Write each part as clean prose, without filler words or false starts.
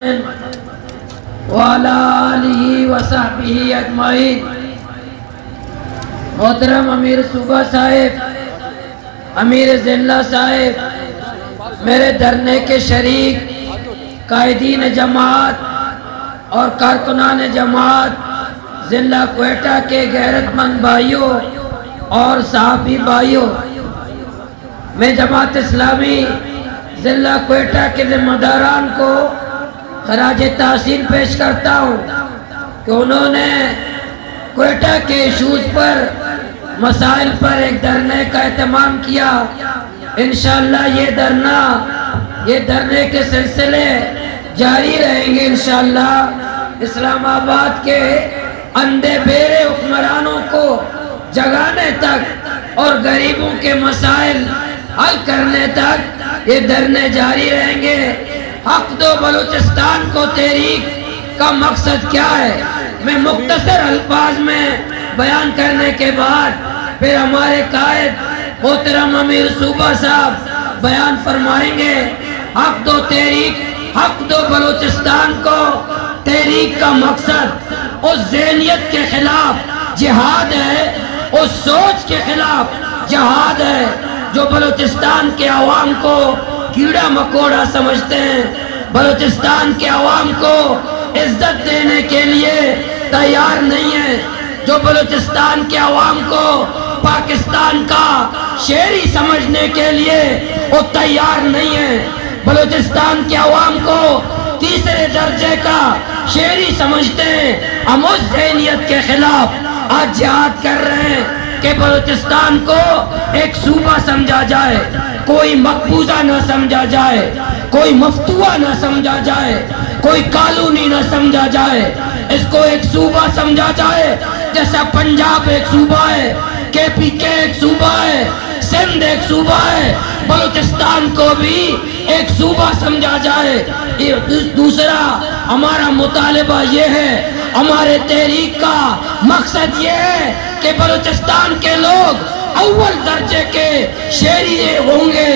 وعلى آلہ وصحبہ اجمعین۔ محترم امیر صوبہ صاحب، امیر ضلع صاحب، میرے دھرنے کے شریک، قائدین جماعت اور کارکنان جماعت، ضلع کوئٹہ کے غیرت مند بھائیوں اور صحافی بھائیوں، میں جماعت اسلامی ضلع کوئٹہ کے ذمہ داران کو خراج تحسین پیش کرتا ہوں کہ انہوں نے کوئٹہ کے ایشوز پر، مسائل پر ایک دھرنے کا اہتمام کیا۔ انشاءاللہ یہ دھرنے کے سلسلے جاری رہیں گے انشاءاللہ۔ اسلام آباد کے اندھے بہرے حکمرانوں کو جگانے تک اور غریبوں کے مسائل حل کرنے تک یہ دھرنے جاری رہیں گے۔ حق دو بلوچستان کو تحریک کا مقصد کیا ہے، میں مختصر الفاظ میں بیان کرنے کے بعد پھر ہمارے قائد محترم امیر صوبہ صاحب بیان فرمائیں گے۔ حق دو تحریک، حق دو بلوچستان کو تحریک کا مقصد اس ذہنیت کے خلاف جہاد ہے، اس سوچ کے خلاف جہاد ہے جو بلوچستان کے عوام کو کیڑا مکوڑا سمجھتے ہیں، بلوچستان کے عوام کو عزت دینے کے لیے تیار نہیں ہے، جو بلوچستان کے عوام کو پاکستان کا شہری سمجھنے کے لیے وہ تیار نہیں ہے، بلوچستان کے عوام کو تیسرے درجے کا شہری سمجھتے ہیں۔ ہم اس ذہنیت کے خلاف آج جہاد کر رہے ہیں کہ بلوچستان کو ایک صوبہ سمجھا جائے، کوئی مقبوضہ نہ سمجھا جائے، کوئی مفتوحہ نہ سمجھا جائے، کوئی کالونی نہ سمجھا جائے، اس کو ایک صوبہ سمجھا جائے۔ جیسا پنجاب ایک صوبہ ہے، کے پی کے ایک صوبہ ہے، سندھ ایک صوبہ ہے، بلوچستان کو بھی ایک صوبہ سمجھا جائے۔ دوسرا ہمارا مطالبہ یہ ہے، ہمارے تحریک کا مقصد یہ ہے کہ بلوچستان کے لوگ اول درجے کے شہری ہوں گے،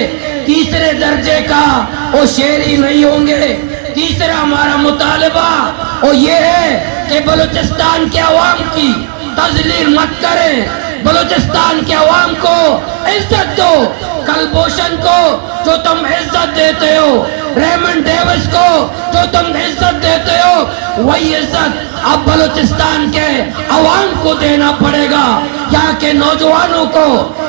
تیسرے درجے کا وہ شہری نہیں ہوں گے۔ تیسرا ہمارا مطالبہ وہ یہ ہے کہ بلوچستان کے عوام کی تذلیل مت کریں، بلوچستان کے عوام کو عزت دو۔ کلبھوشن کو جو تم عزت دیتے ہو، ریمنڈ ڈیوس کو جو تم عزت دیتے ہو، وہی عزت اب بلوچستان کے عوام کو دینا پڑے گا۔ یہاں کے نوجوانوں کو،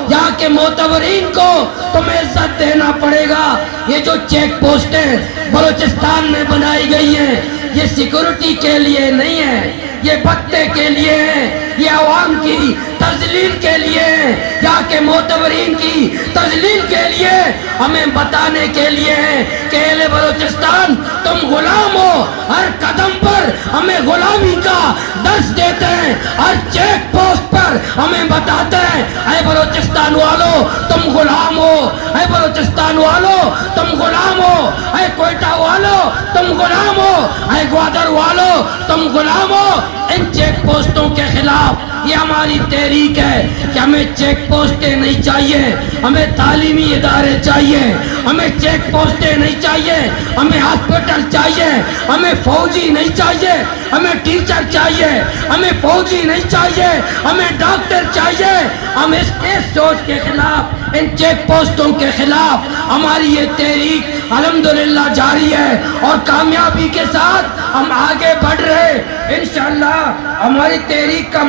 یہاں کے معتبرین کو تمہیں عزت دینا پڑے گا۔ یہ جو چیک پوسٹیں بلوچستان میں بنائی گئی ہیں، یہ سیکورٹی کے لیے نہیں ہے، یہ بھتے کے لیے ہیں، یہ عوام کی تذلیل کے لیے ہیں، یہاں کے معتبرین کی تذلیل کے لیے، ہمیں بتانے کے لیے ہیں کہ اہل بلوچستان تم غلام ہو۔ ہر قدم پر ہمیں غلامی کا درس دیتے ہیں، ہر چیک پوسٹ پر ہمیں بتاتے ہیں اے بلوچستان والو تم غلام ہو، اے بلوچستان والو تم غلام ہو، اے کوئٹہ والو تم غلام ہو، اے گوادر والو تم غلام ہو۔ ان چیک پوسٹوں کے خلاف یہ ہماری تحریک ہے کہ ہمیں چیک پوسٹیں نہیں چاہیے، ہمیں تعلیمی ادارے چاہیے، ہمیں چیک پوسٹیں نہیں چاہیے، ہمیں ہاسپٹل چاہیے، ہمیں فوجی نہیں چاہیے، ہمیں ٹیچر چاہیے، ہمیں فوجی نہیں چاہیے، ہمیں ڈاکٹر چاہیے۔ ہم اس سوچ کے خلاف، ان چیک پوسٹوں کے خلاف ہماری یہ تحریک الحمدللہ جاری ہے اور کامیابی کے ساتھ ہم آگے بڑھ رہے۔ انشاءاللہ ہماری تحریک کا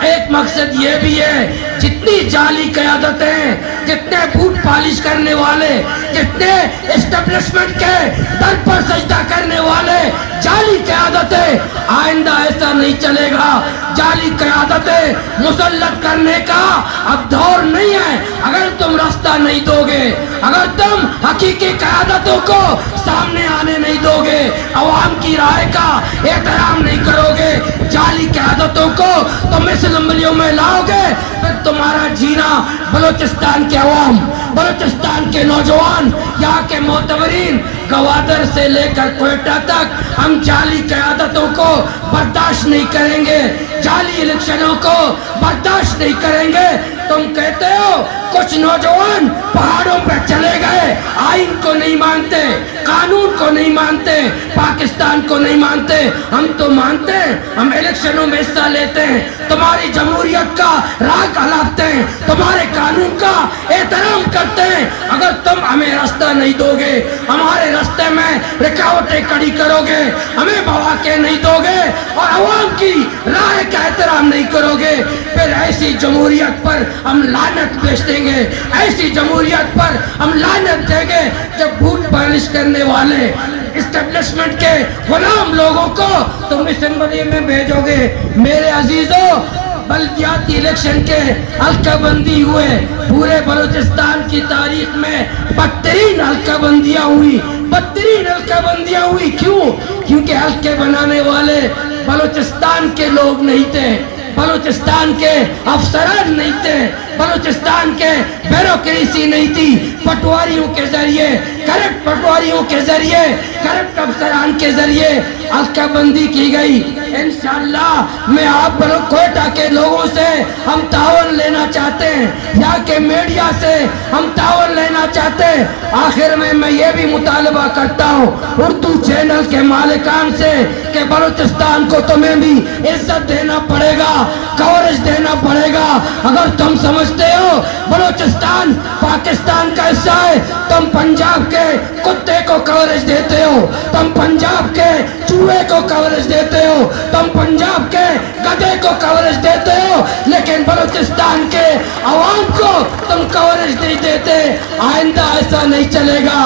ایک مقصد یہ بھی ہے، جتنی جعلی قیادتیں، جتنے بوٹ پالش کرنے والے، جتنے اسٹیبلشمنٹ کے در پر سجدہ کرنے والے جعلی قیادتیں، آئندہ ایسا نہیں چلے گا۔ جعلی قیادتیں مسلط کرنے کا اب دور نہیں ہے۔ اگر تم راستہ نہیں دو گے، اگر تم حقیقی قیادتوں کو سامنے آنے نہیں دو گے، عوام کی رائے کا احترام نہیں کرو گے، جعلی قیادتوں کو تم اسمبلیوں میں لاؤ گے، اگر تمہارا جینا بلوچستان کے عوام، بلوچستان کے نوجوان، یہاں کے معتبرین گوادر سے لے کر کوئٹہ تک ہم جعلی قیادتوں کو برداشت نہیں کریں گے، جعلی الیکشنوں کو برداشت نہیں کریں گے۔ تم کہتے ہو کچھ نوجوان پہاڑوں پہ چلے گئے، آئین کو نہیں مانتے، قانون کو نہیں مانتے، پاکستان کو نہیں مانتے۔ ہم تو مانتے ہیں، ہم الیکشنوں میں حصہ لیتے ہیں، تمہاری جمہوریت کا راگ ہلاتے ہیں، تمہارے قانون کا احترام کرتے ہیں۔ اگر تم ہمیں راستہ نہیں دو گے، ہمارے راستے میں رکاوٹیں کھڑی کرو گے، ہمیں مواقع نہیں دو گے اور عوام کی رائے کا احترام نہیں کرو گے، پھر ایسی جمہوریت پر ہم لعنت پیش دیں گے، ایسی جمہوریت پر ہم لعنت دیں گے جب بھوت پالش کرنے والے اسٹیبلشمنٹ کے غلام لوگوں کو تم اسمبلی میں بھیجو گے۔ میرے عزیزوں، بلدیاتی الیکشن کے حلقہ بندی ہوئے، پورے بلوچستان کی تاریخ میں بدترین حلقہ بندیاں ہوئی، بدترین حلقہ بندیاں ہوئی۔ کیوں؟ کیونکہ حلقے بنانے والے بلوچستان کے لوگ نہیں تھے، بلوچستان کے افسران نہیں تھے، بلوچستان کے بیوروکریسی نہیں تھی۔ پٹواریوں کے ذریعے، کرپٹ پٹواریوں کے ذریعے، کرپٹ افسران کے ذریعے حلقہ بندی کی گئی۔ انشاءاللہ میں آپ کوئٹہ کے لوگوں سے ہم تعاون لینا چاہتے ہیں، یہاں کے میڈیا سے ہم تعاون لینا چاہتے ہیں۔ آخر میں یہ بھی مطالبہ کرتا ہوں اردو چینل کے مالکان سے کہ بلوچستان کو تمہیں بھی عزت دینا پڑے گا، کوریج دینا پڑے گا۔ اگر تم سمجھتے ہو بلوچستان پاکستان کا حصہ ہے، تم پنجاب کے کتے کو کوریج دیتے ہو، تم پنجاب کے چوہے کو کوریج دیتے ہو، تم پنجاب کے گدھے کو کوریج دیتے ہو، لیکن بلوچستان کے عوام کو تم کوریج نہیں دیتے۔ آئندہ ایسا نہیں چلے گا،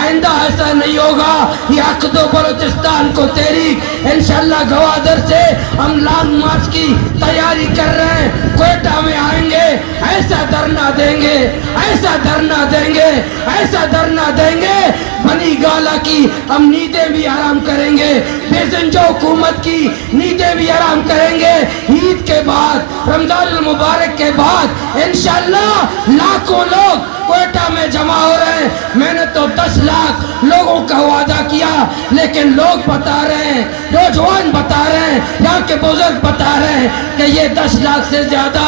آئندہ ایسا نہیں ہوگا۔ یہ عقد و بلوچستان کو تحریک انشاءاللہ گوادر سے ہم لانگ مارچ کی تیاری کر رہے ہیں، کوئٹہ میں آئیں گے، ایسا دھرنا دیں گے، ایسا دھرنا دیں گے، ایسا دھرنا دیں گے، بنی گالا کی ہم نیندیں بھی حرام کریں گے، بیزنجو حکومت کی نیندیں بھی حرام کریں گے۔ عید کے بعد، رمضان المبارک کے بعد انشاءاللہ لاکھوں لوگ کوئٹہ میں جمع ہو رہے ہیں۔ میں نے تو 10 لاکھ لوگوں کا وعدہ کیا، لیکن لوگ بتا رہے ہیں، نوجوان بتا رہے ہیں، یہاں کے بزرگ بتا رہے ہیں کہ یہ 10 لاکھ سے زیادہ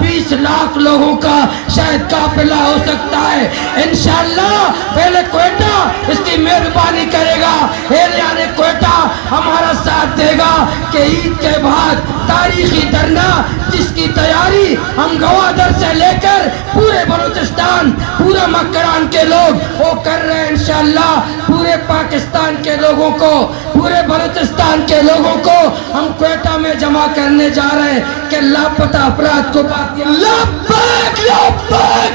20 لاکھ لوگوں کا شاید قافلہ ہو سکتا ہے۔ انشاءاللہ پہلے کوئٹہ اس کی مہربانی کرے گا، ایریان کوئٹہ ہمارا ساتھ دے گا کہ عید کے بعد تاریخی دھرنا جس کی تیاری ہم گوادر سے لے کر پورے بلوچستان، پورا مکران کے لوگ وہ کر رہے ہیں۔ انشاءاللہ پورے پاکستان کے لوگوں کو، پورے بلوچستان کے لوگوں کو ہم کوئٹہ میں جمع کرنے جا رہے ہیں کہ لاپتہ افراد کو لبیک لبیک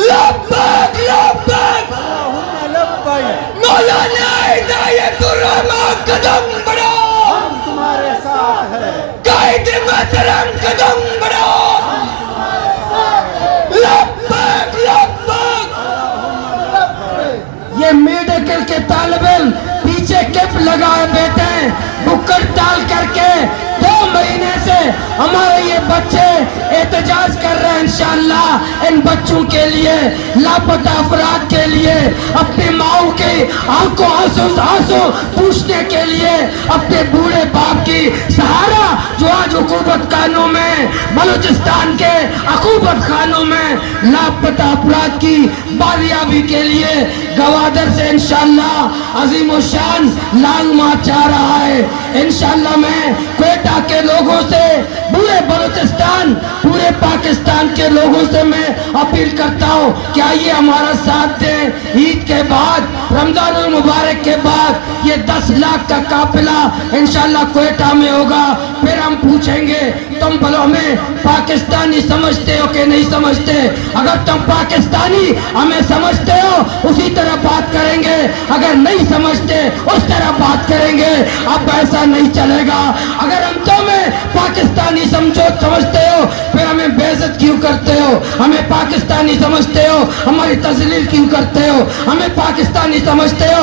لبیک لبیک مولانا ہدایت الرحمن قدم بڑھاؤ، ہم تمہارے ساتھ ہیں، قائد محترم قدم بڑھاؤ، لبیک لبیک۔ یہ میڈیکل کے طالب علم پیچھے کیپ لگائے بیٹھے ہیں، بکر ٹال کر کے 2 مہینے سے ہمارے یہ بچے احتجاج کر رہے ہیں۔ انشاءاللہ ان بچوں کے لیے، لاپتہ افراد کے لیے، اپنی ماؤں کی آنکھوں آنسو پوچھنے کے لیے، اپنے بوڑھے باپ کی سہارا جو آج حکومت خانوں میں، بلوچستان کے حکومت خانوں میں لاپتہ افراد کی باریابی کے لیے گوادر سے انشاءاللہ عظیم و شان لانگ مارچ آ رہا ہے۔ انشاءاللہ میں کوئٹہ کے لوگوں سے، پورے بلوچستان، پورے پاکستان کے لوگوں سے میں اپیل کرتا ہوں کہ آئیے ہمارا ساتھ دیں۔ عید کے بعد، رمضان المبارک کے بعد یہ 10 لاکھ کا قافلہ انشاءاللہ کوئٹہ میں ہوگا۔ پھر ہم پوچھیں گے تم بلو ہمیں پاکستانی سمجھتے ہو کہ نہیں سمجھتے؟ اگر تم پاکستانی ہمیں سمجھتے ہو اسی طرح بات کریں گے، اگر نہیں سمجھتے اس طرح بات کریں گے۔ اب ایسا نہیں چلے گا۔ اگر ہم تمہیں پاکستانی سمجھتے ہو پھر ہمیں بے عزت کیوں کرتے ہو؟ ہمیں پاکستانی سمجھتے ہو ہماری تذلیل کیوں کرتے ہو؟ ہمیں پاکستانی سمجھتے ہو